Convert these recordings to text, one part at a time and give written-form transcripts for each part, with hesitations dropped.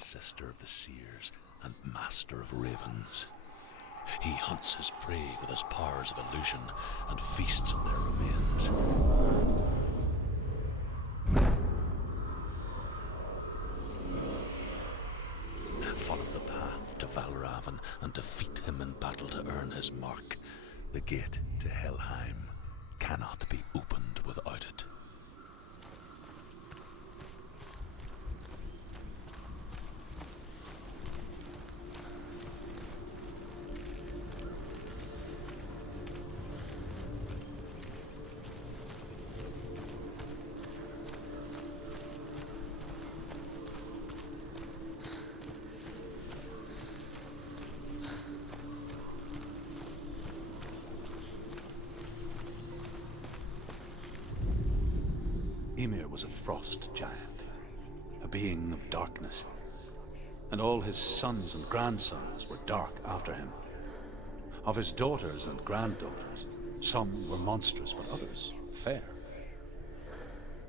ancestor of the seers and master of ravens. He hunts his prey with his powers of illusion and feasts on their remains. Follow the path to Valravan and defeat him in battle to earn his mark. The gate to Helheim cannot be opened without it. Ymir was a frost giant, a being of darkness, and all his sons and grandsons were dark after him. Of his daughters and granddaughters, some were monstrous, but others fair.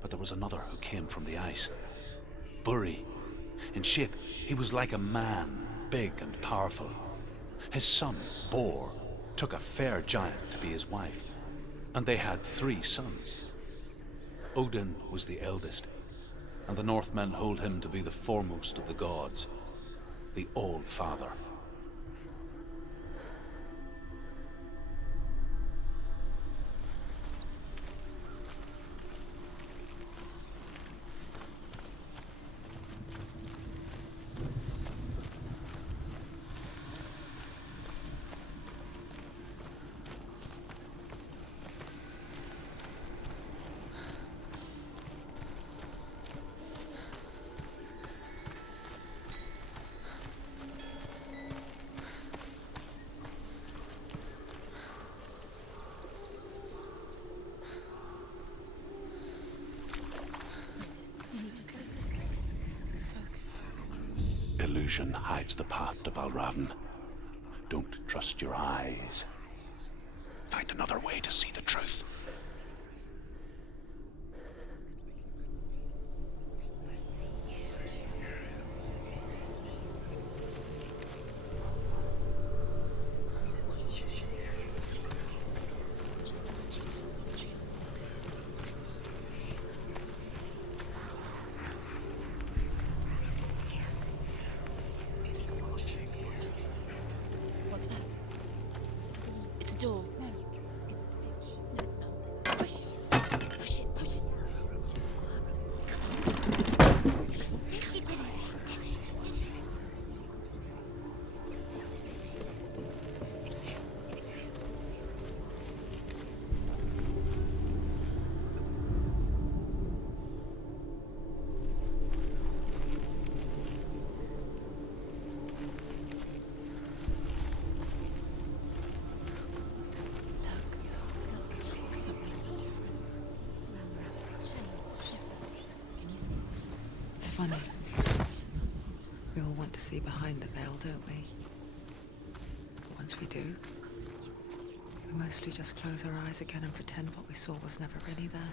But there was another who came from the ice, Buri. In shape, he was like a man, big and powerful. His son, Bor, took a fair giant to be his wife, and they had 3 sons. Odin was the eldest, and the Northmen hold him to be the foremost of the gods, the All-Father. Illusion hides the path to Valravan. Don't trust your eyes. Find another way to see the truth. Door. No, it's a bridge. No, it's not. Push it. Push it. Push it. She did it. Funny. We all want to see behind the veil, don't we? But once we do, we mostly just close our eyes again and pretend what we saw was never really there.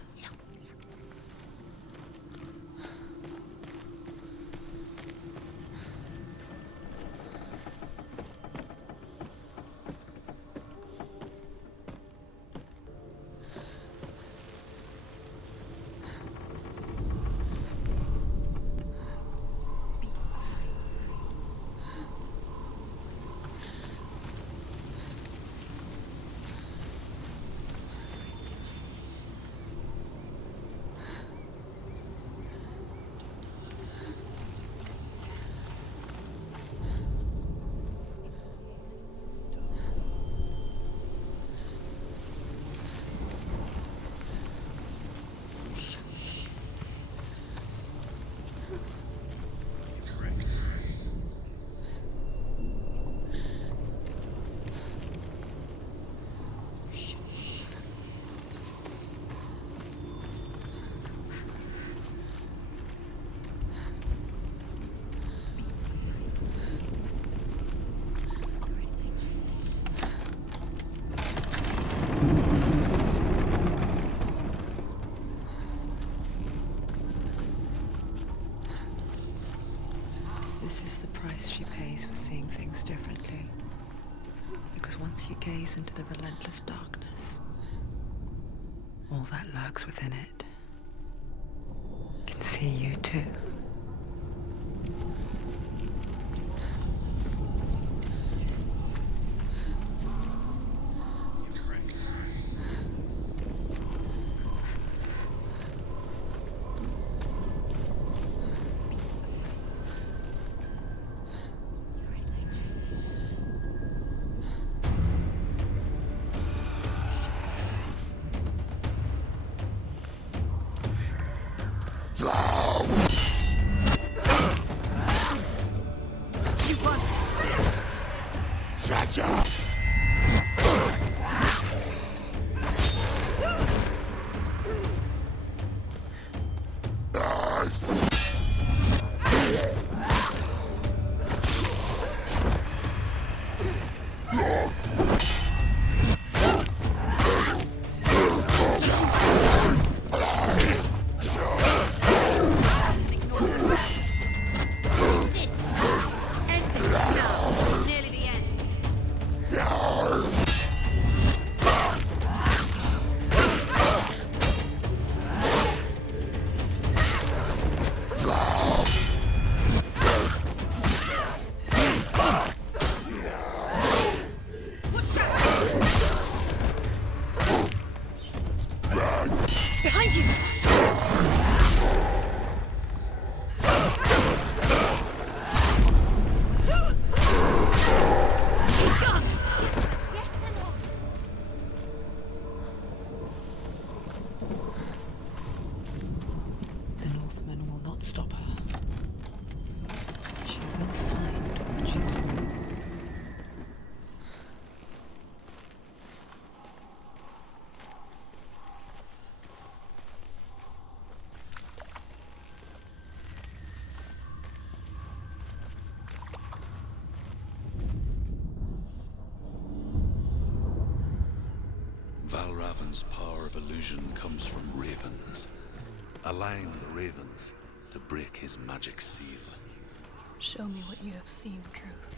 This is the price she pays for seeing things differently. Because once you gaze into the relentless darkness, all that lurks within it can see you too. Valravan's power of illusion comes from ravens. Align the ravens to break his magic seal. Show me what you have seen, Truth.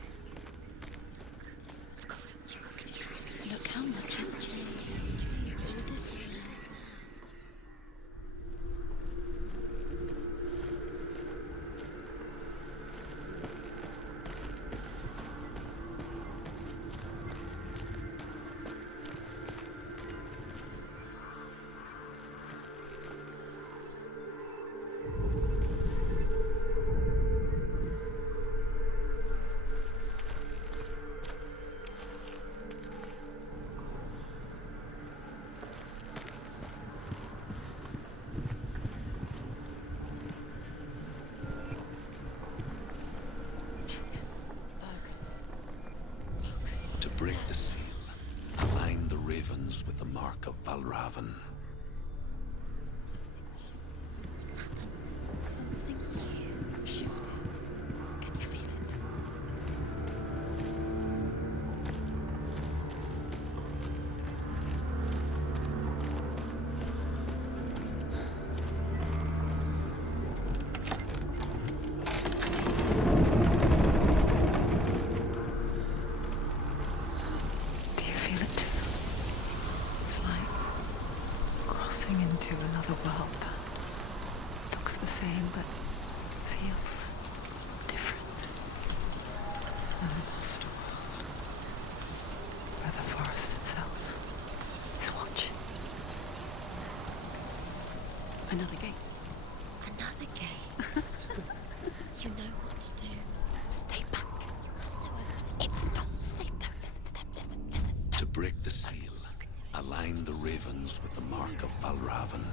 Look how much it's changed. It's all different now. Break the seal. Align the ravens with the mark of Valravan. Something's happened. Something shifted. Can you feel it? Into another world that looks the same but feels different. An lost world where the forest itself is watching. Another gate. Another gate. You know what to do. Stay back. It's not safe. Don't listen to them. Listen. To break the seal, align the ravens with the mark of Valravan.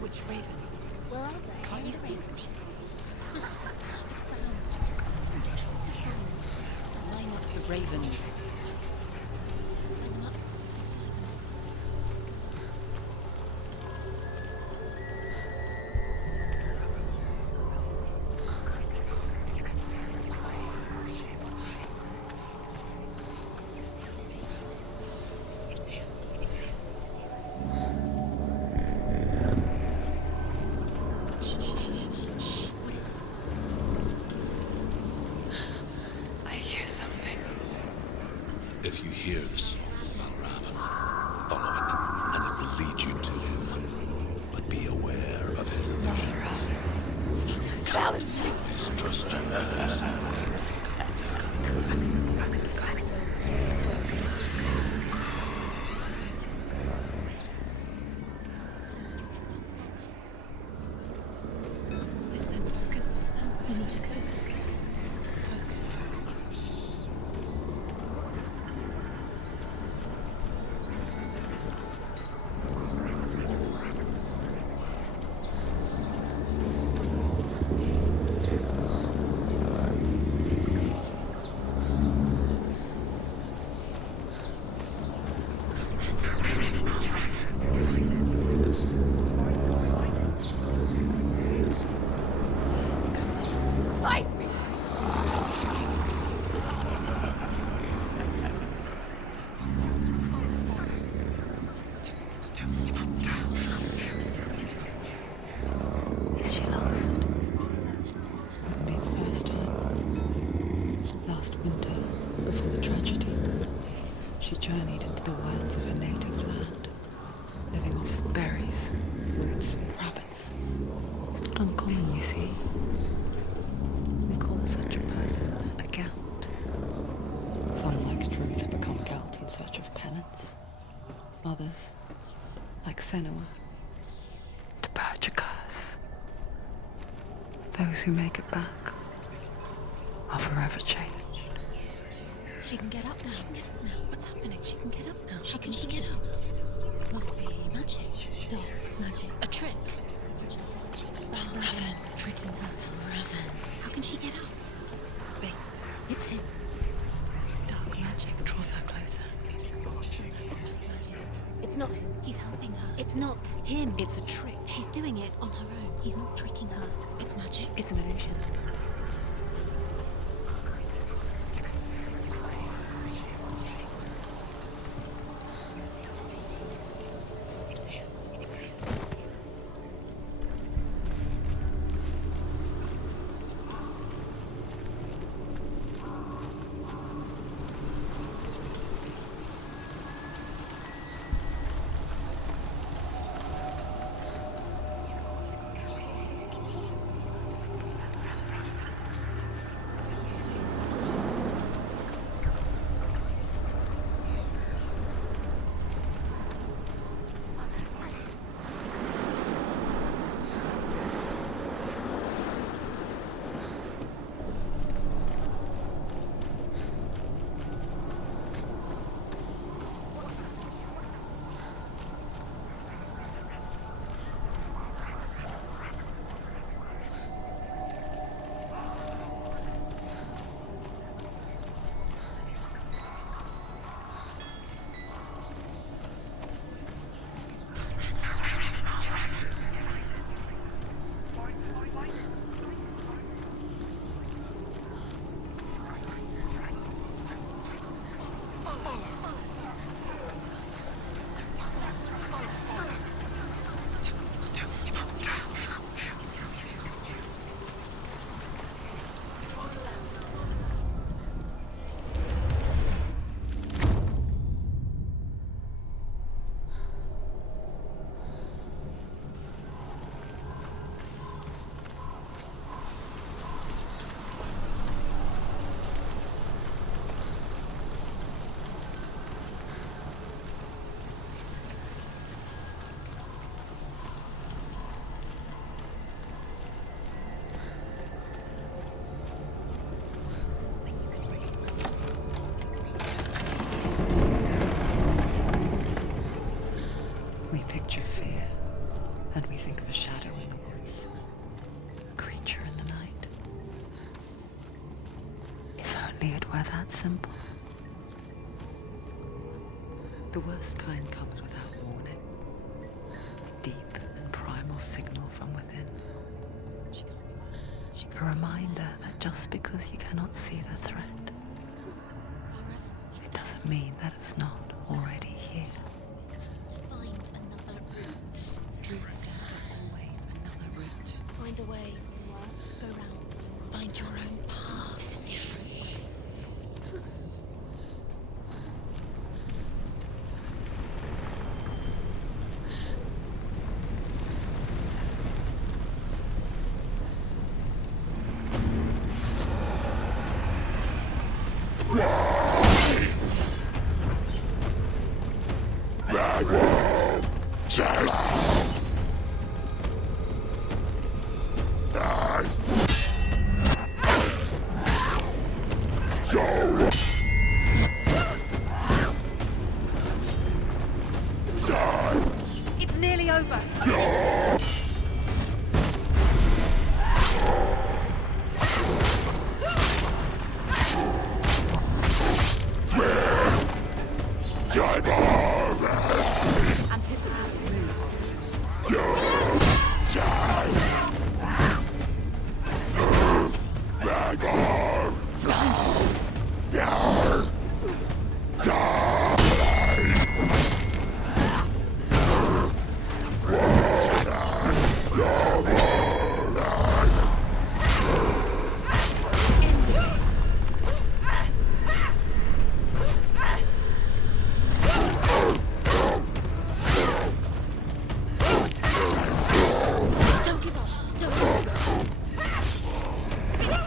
Which ravens? Can't you see them, Shepherds? Line up your ravens. challenge me. Listen, focus. You need to focus. Focus. Fight me! Is she lost? Wouldn't be the first time. Last winter, before the tragedy, she journeyed into the wilds of her native land, living off berries, roots, and rabbits. It's not uncommon, you see. We call such a person a Gelt. Some, like Truth, become Gelt in search of penance. Others, like Senua, to purge a curse. Those who make it back are forever changed. She can get up now. What's happening? She can get up now. How can she get up? Must be magic. Dark magic. A trick. Raven. Tricking her. Raven. How can she get up? Wait. It's him. Dark magic draws her closer. It's not him. He's helping her. It's not him. It's a trick. She's doing it on her own. He's not tricking her. It's magic. It's an illusion. that simple. The worst kind comes without warning. Deep and primal signal from within. A reminder that just because you cannot see the threat, it doesn't mean that it's not already here. Find another route. Truth says there's always another route. Find a way. Go round. Find your own path. There's a different way. over. Anticipate moves. Don't give up. Don't give up.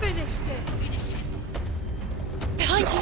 Finish this. Finish it. Behind you.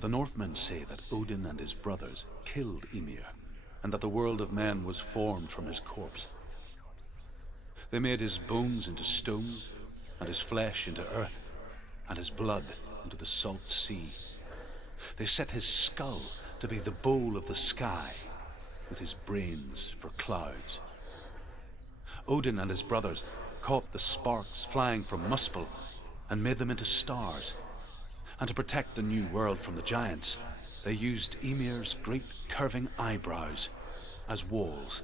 The Northmen say that Odin and his brothers killed Ymir, and that the world of men was formed from his corpse. They made his bones into stone, and his flesh into earth, and his blood into the salt sea. They set his skull to be the bowl of the sky, with his brains for clouds. Odin and his brothers caught the sparks flying from Muspel and made them into stars. And to protect the new world from the giants, they used Ymir's great curving eyebrows as walls.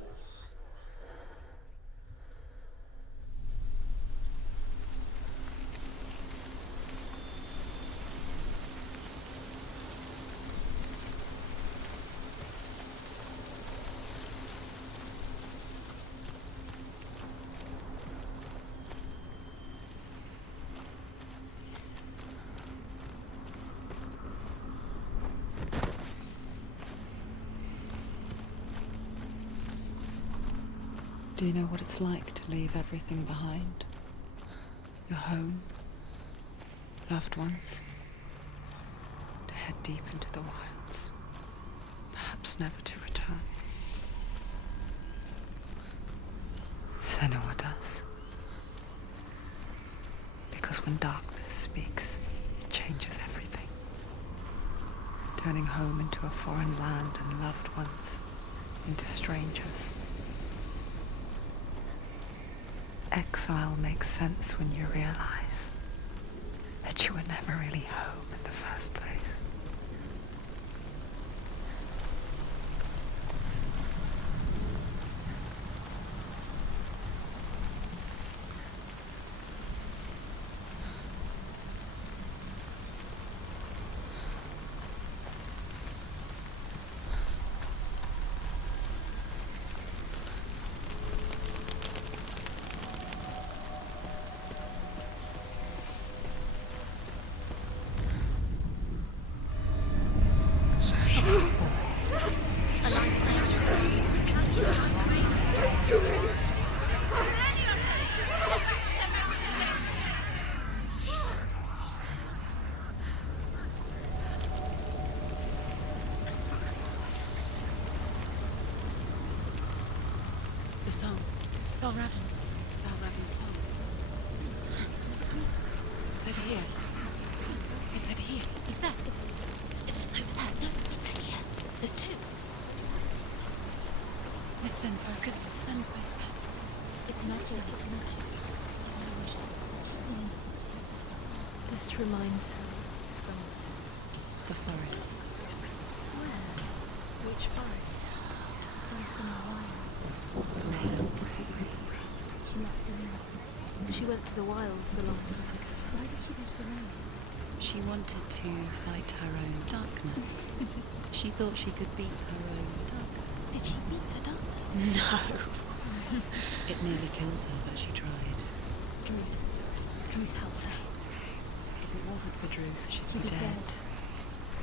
Do you know what it's like to leave everything behind? Your home, loved ones, to head deep into the wilds, perhaps never to return. Senua does. Because when darkness speaks, it changes everything, turning home into a foreign land and loved ones into strangers. Exile makes sense when you realize that you were never really home in the first place. The song. Balraven's song. It's over here. It's over here. Is that? It's over there. No, it's here. There's two. Listen, focus, listen. It's not here. This reminds her of someone. The forest. Where? Which forest? Forest in the wild. She went to the wilds along the road. Why did she go to the road? She wanted to fight her own darkness. She thought she could beat her own darkness. Did she beat her darkness? No. It nearly killed her, but she tried. Druth helped her. If it wasn't for Druth, she'd be dead.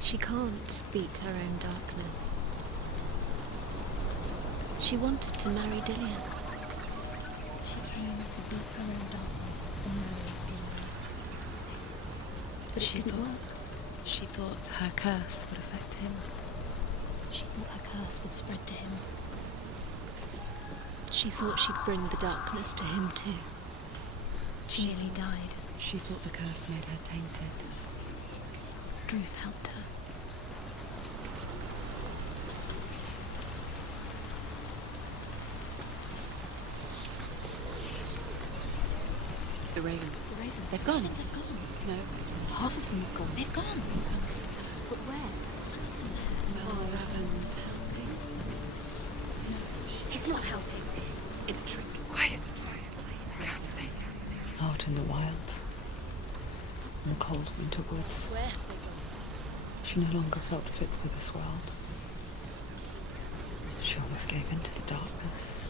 She can't beat her own darkness. She wanted to marry Dillian. She came to beat her own darkness and marry Dillian. But it didn't work. She thought her curse would affect him. She thought her curse would spread to him. She thought she'd bring the darkness to him too. She nearly died. She thought the curse made her tainted. Druth helped her. The ravens. They've gone. No, Half of them have gone. They've gone. some still there. But where? Well, Raven's helping. He's not helping. It's a trick. Quiet. Can't think. Out in the wilds. In the cold winter woods. Where have they gone? She no longer felt fit for this world. She almost gave in to the darkness.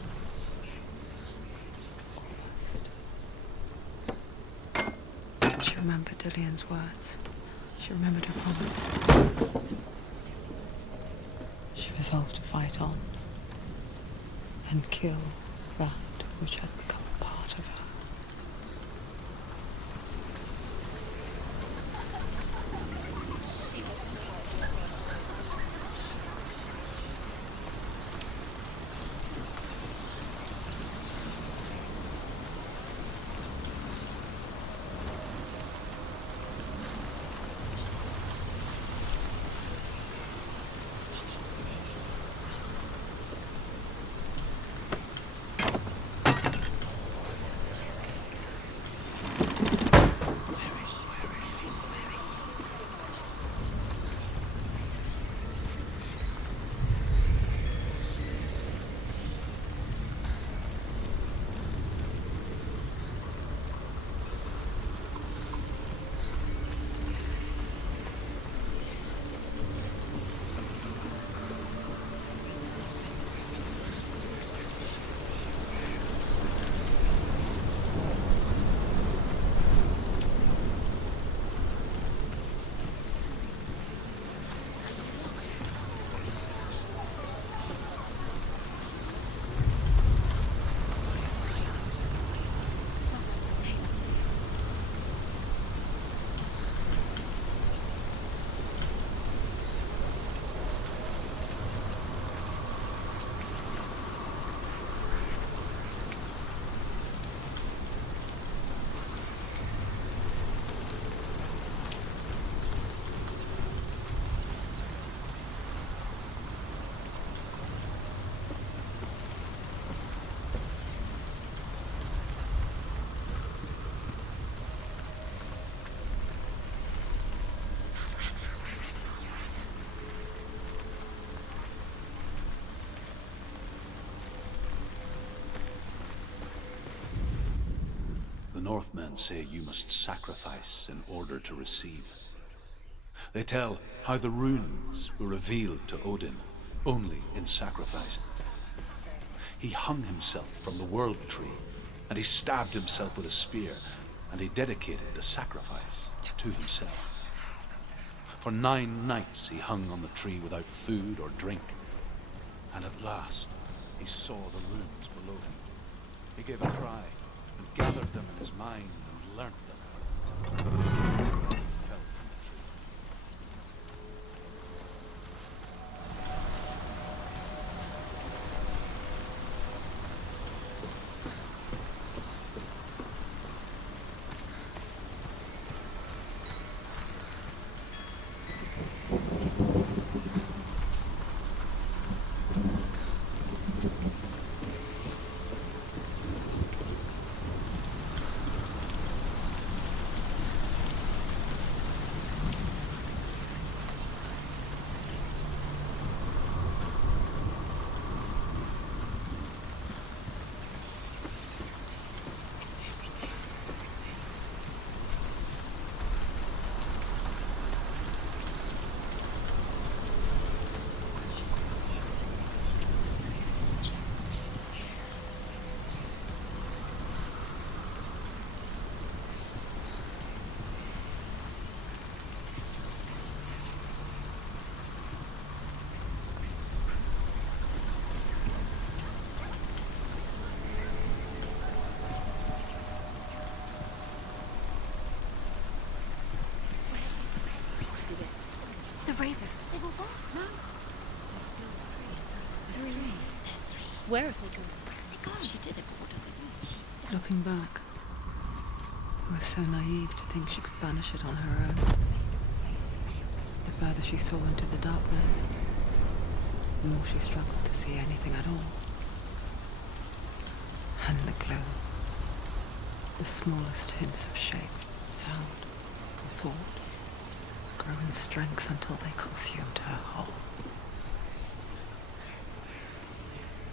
Almost. She remembered Dillian's words. She remembered her promise. She resolved to fight on and kill that which had become a part of her. The Northmen say you must sacrifice in order to receive. They tell how the runes were revealed to Odin only in sacrifice. He hung himself from the world tree, and he stabbed himself with a spear, and he dedicated the sacrifice to himself. For 9 nights he hung on the tree without food or drink, and at last he saw the runes below him. He gave a cry, and gathered them in his mind and learnt them. He fell from the tree. Civil War? No. There's still three. There's three. There's three. Where have they gone? They're gone. She did it, but what does it mean? Looking back, I was so naive to think she could banish it on her own. The further she saw into the darkness, the more she struggled to see anything at all. And the glow, the smallest hints of shape, sound, and thought, grew in strength until they consumed her whole.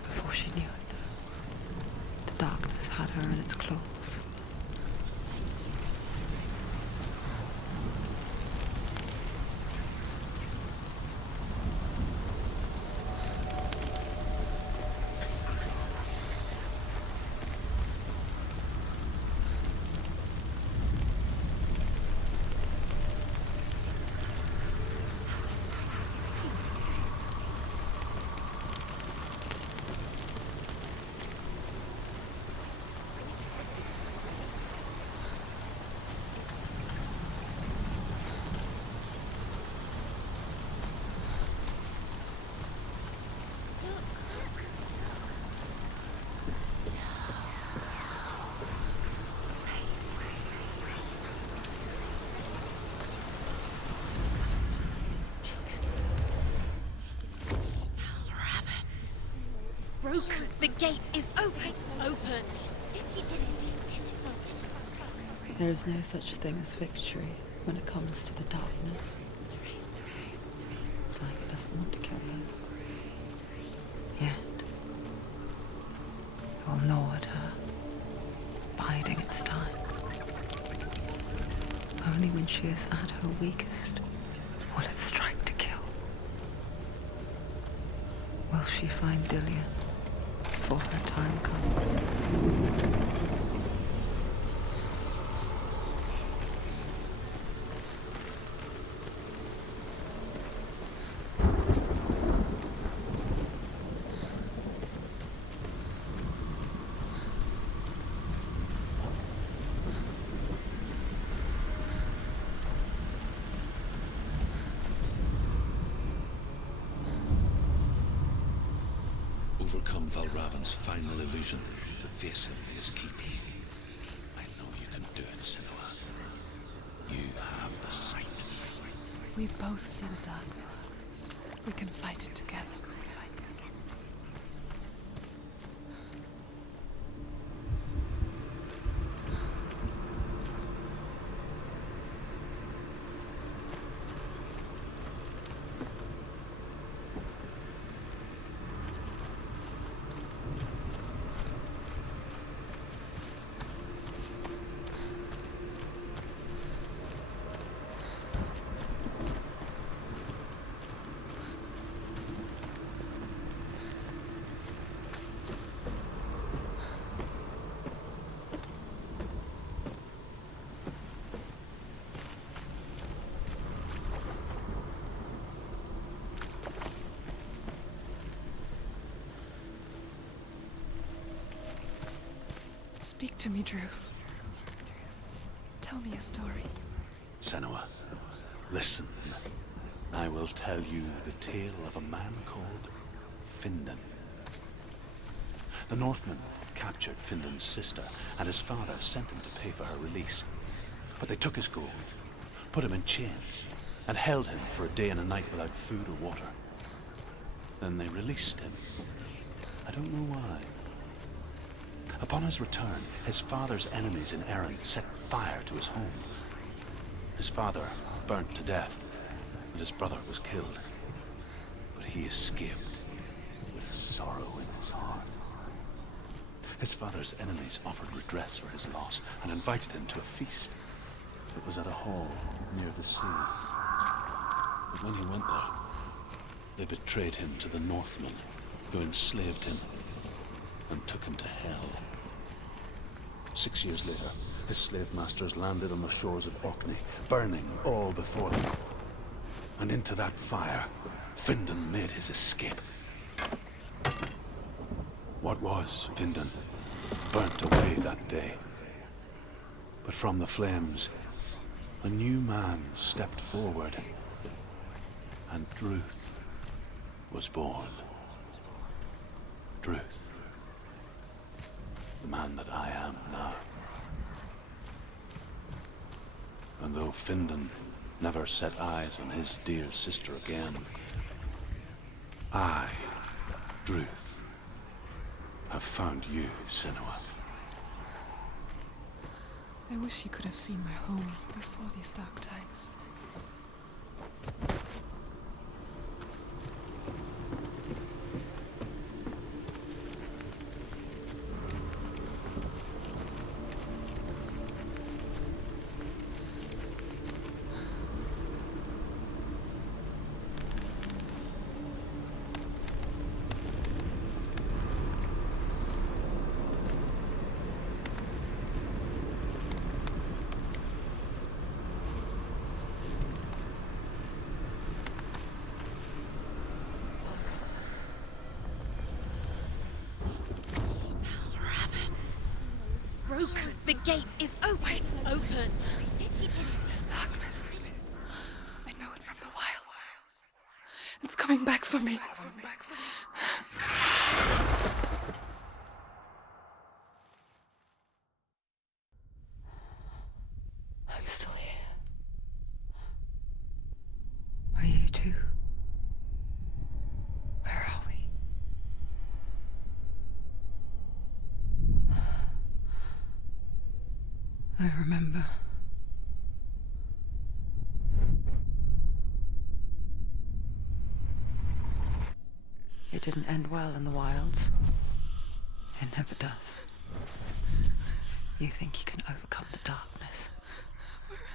Before she knew it, the darkness had her in its claws. Broken. The gate is open. Open. She did it. There is no such thing as victory when it comes to the darkness. It's like it doesn't want to kill her. Yet, it will gnaw at her, biding its time. Only when she is at her weakest will it strike to kill. Will she find Dillian before her time comes? Overcome Valravan's final illusion to face him in his keep. I know you can do it, Senua. You have the sight. We both see the darkness. We can fight it together. Speak to me, Drew. Tell me a story. Senua, listen. I will tell you the tale of a man called Findan. The Northmen captured Findan's sister, and his father sent him to pay for her release. But they took his gold, put him in chains, and held him for a day and a night without food or water. Then they released him. I don't know why. Upon his return, his father's enemies in Erin set fire to his home. His father burnt to death, and his brother was killed. But he escaped with sorrow in his heart. His father's enemies offered redress for his loss and invited him to a feast. It was at a hall near the sea. But when he went there, they betrayed him to the Northmen, who enslaved him and took him to hell. 6 years later, his slave masters landed on the shores of Orkney, burning all before them. And into that fire, Findan made his escape. What was Findan burnt away that day. But from the flames, a new man stepped forward. and Druth was born. Druth, the man that I am now. And though Findan never set eyes on his dear sister again, I, Druth, have found you, Senua. I wish you could have seen my home before these dark times. The gate is open! Open! This darkness. I know it from the wilds. It's coming back for me. I'm still here. Are you too? Where are we? I remember. It didn't end well in the wilds. It never does. You think you can overcome the darkness,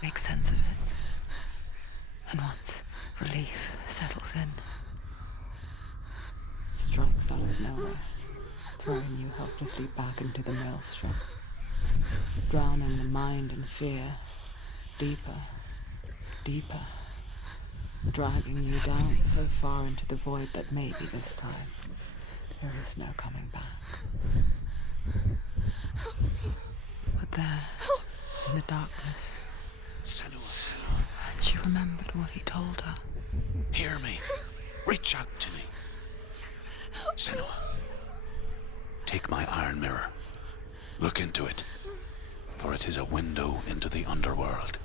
make sense of it, and once relief settles in, it strikes out of nowhere, throwing you helplessly back into the maelstrom, drowning the mind in fear, deeper, deeper, dragging you down so far into the void that maybe this time there is no coming back. But there, in the darkness, Senua, she remembered what he told her. hear me. Reach out to me. Senua, take my iron mirror. Look into it, for it is a window into the underworld.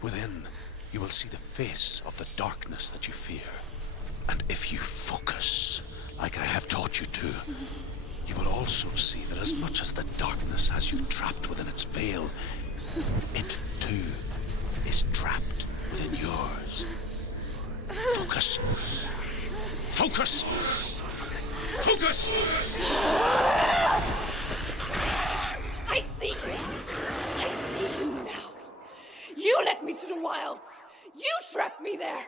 Within, you will see the face of the darkness that you fear. And if you focus, like I have taught you to, you will also see that as much as the darkness has you trapped within its veil, it too is trapped within yours. Focus. Focus! Focus! I see you! I see you now! You led me to the wilds! You trapped me there!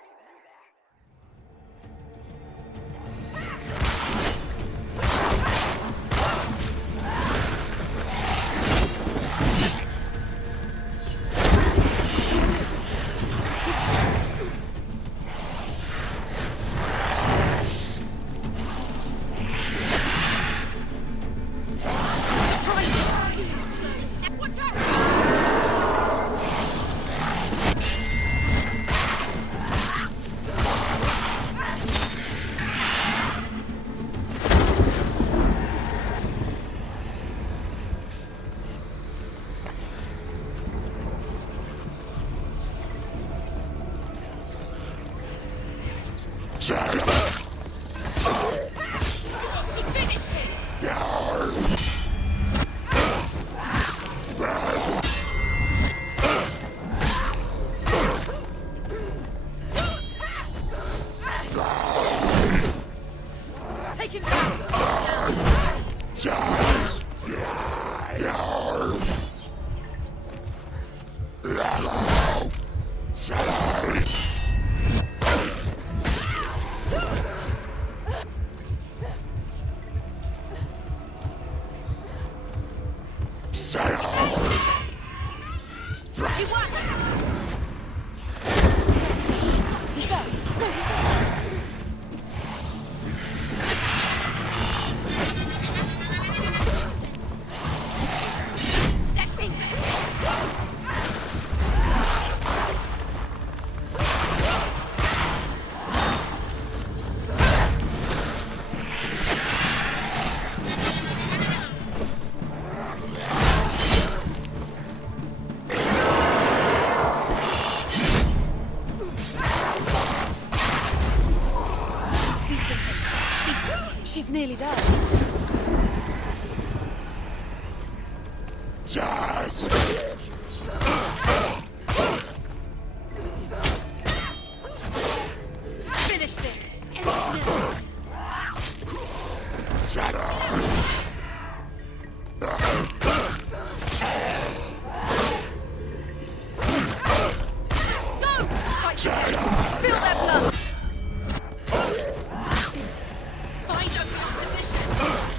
Finish this! Go! Fight! Spill their blood! Find a good position!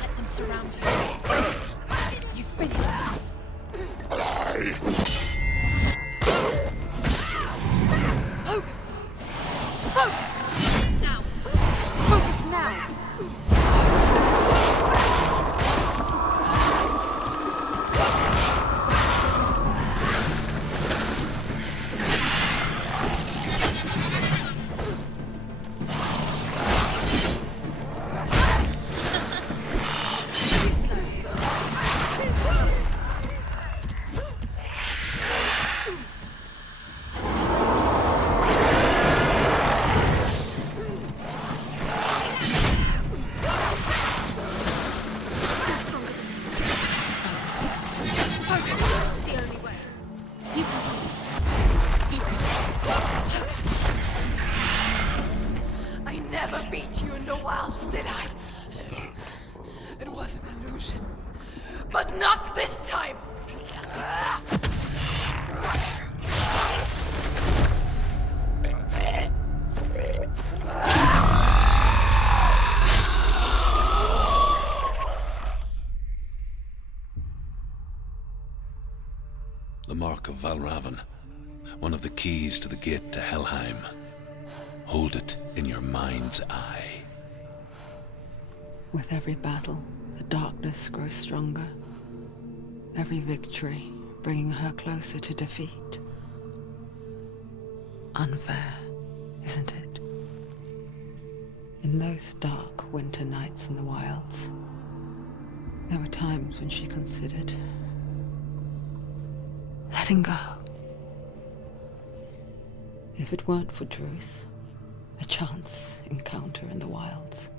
Let them surround you. You finished it. Focus! Now! Focus now! But not this time! The Mark of Valravan. One of the keys to the gate to Helheim. Hold it in your mind's eye. With every battle, the darkness grows stronger. Every victory bringing her closer to defeat. Unfair, isn't it? In those dark winter nights in the wilds, there were times when she considered letting go. If it weren't for Druth, a chance encounter in the wilds,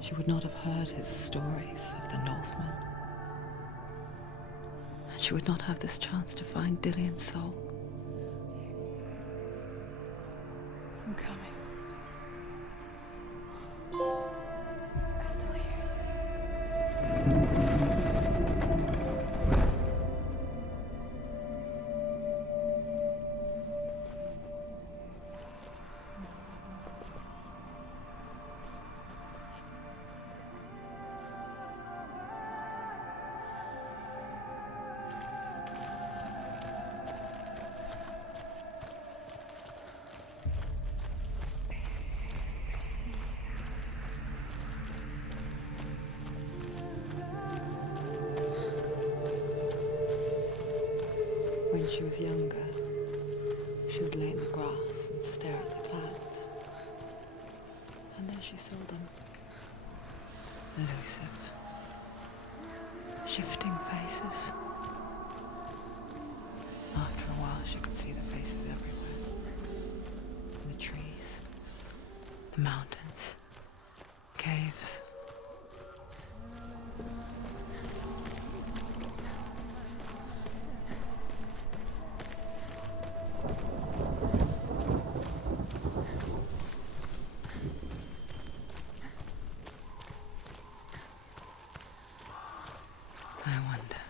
she would not have heard his stories of the Northmen. And she would not have this chance to find Dillion's soul. I'm coming. I still hear you. When she was younger, she would lay in the grass and stare at the clouds. And then she saw them. Elusive. Shifting faces. After a while, she could see the faces everywhere. In the trees, the mountains, caves. I wonder,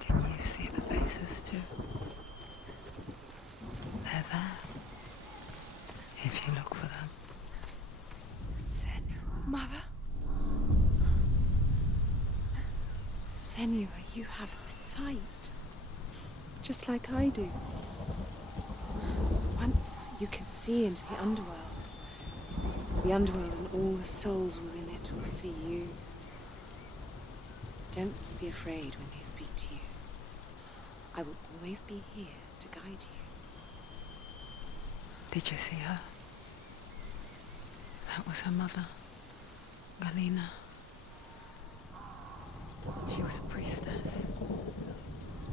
can you see the faces too? They're there, if you look for them. Senua. Mother? Senua, you have the sight. Just like I do. Once you can see into the underworld. The underworld and all the souls within it will see you. Don't be afraid when they speak to you. I will always be here to guide you. Did you see her? That was her mother, Galina. She was a priestess,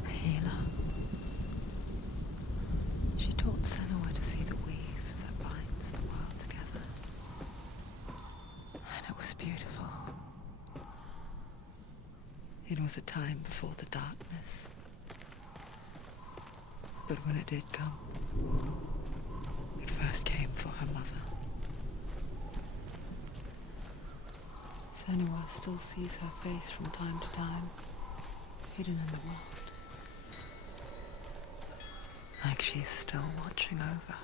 a healer. She taught Senua to see the weave that binds the world together. And it was beautiful. It was a time before the darkness. But when it did come, it first came for her mother. Senua still sees her face from time to time, hidden in the waft. Like she's still watching over her.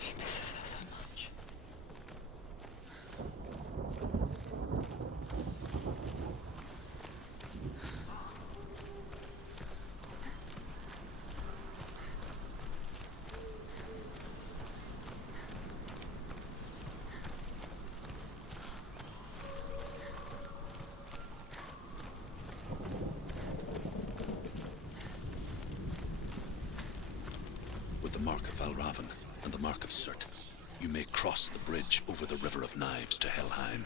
She misses her so much. With the mark of Valravan and the mark of Surt, you may cross the bridge over the River of Knives to Helheim.